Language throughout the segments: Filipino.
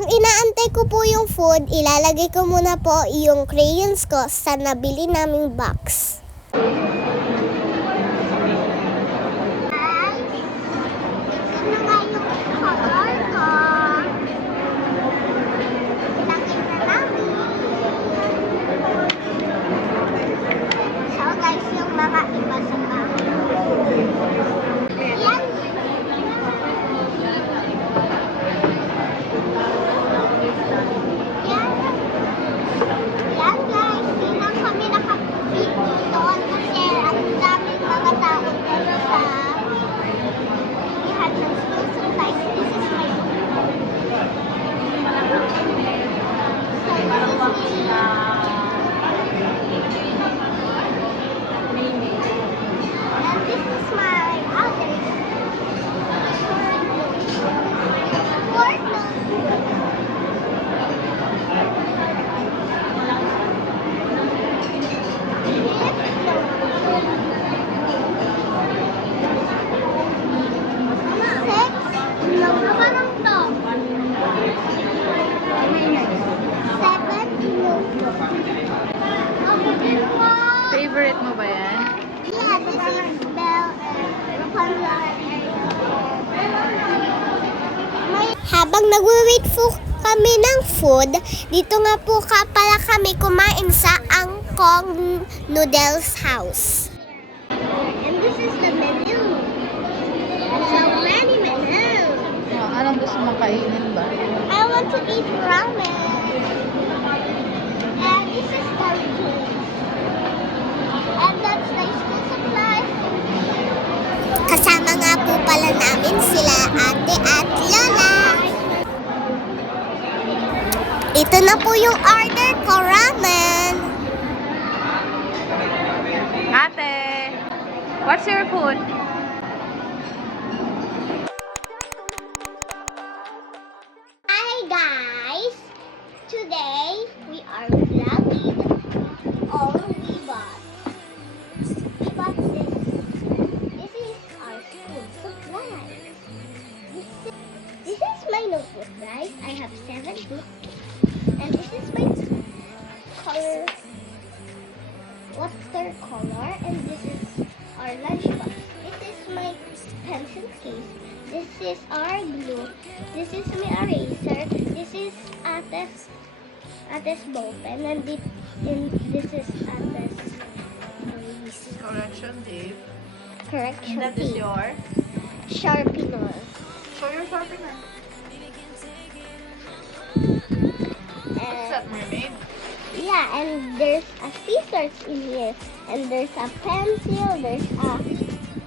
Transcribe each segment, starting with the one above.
Habang inaantay ko po yung food, ilalagay ko muna po yung crayons ko sa nabili naming box. Favorite mo ba yan? Yeah, this is Belle and Rapunzel. Habang nagwe-wait po kami ng food, dito nga po pala kami kumain sa Angkong Noodles House. And this is the menu. So many menus. Anong gusto mong kainin ba? I want to eat ramen. And this is curry. And that's the school supplies. Kasama nga po pala namin sila ate at lola. Ito na po yung order ko, ramen. Ate, what's your food? Hi guys! Today we are vlogging all we bought. We bought this. This is our school supplies. This is my notebook, guys. I have 7 books. And this is my color, watercolor. And this is our lunchbox. This is my pencil case. This is our glue. This is my eraser. This is Ate's ball pen. And this is Ate's Correction tape. correction That is tape. your? Sharpener. Show your sharpener. What's And that, mermaid? yeah, and there's a scissors in here. And there's a pencil. There's a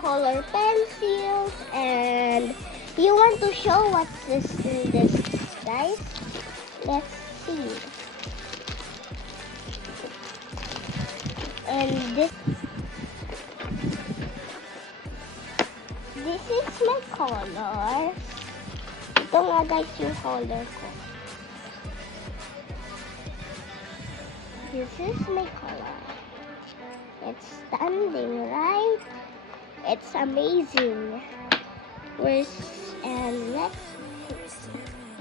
color pencils. And you want to show what's this in this, guys? Let's see. And this is my color. Ito nga guys yung color ko. This is my color. It's standing, right? It's amazing. And let's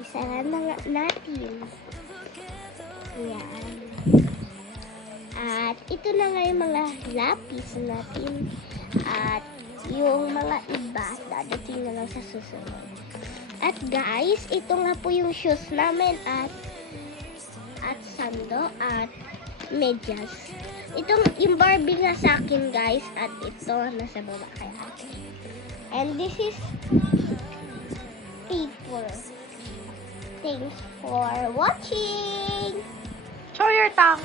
isa na nga natin. Yan. At ito na nga yung mga lapis natin. At yung mga iba, dadating na lang sa susunod. At guys, ito nga po yung shoes namin at sando at medyas. Itong yung Barbie nga sa akin guys at ito nasa baba kay ate. And this is paper. Thanks for watching! Show your tongue.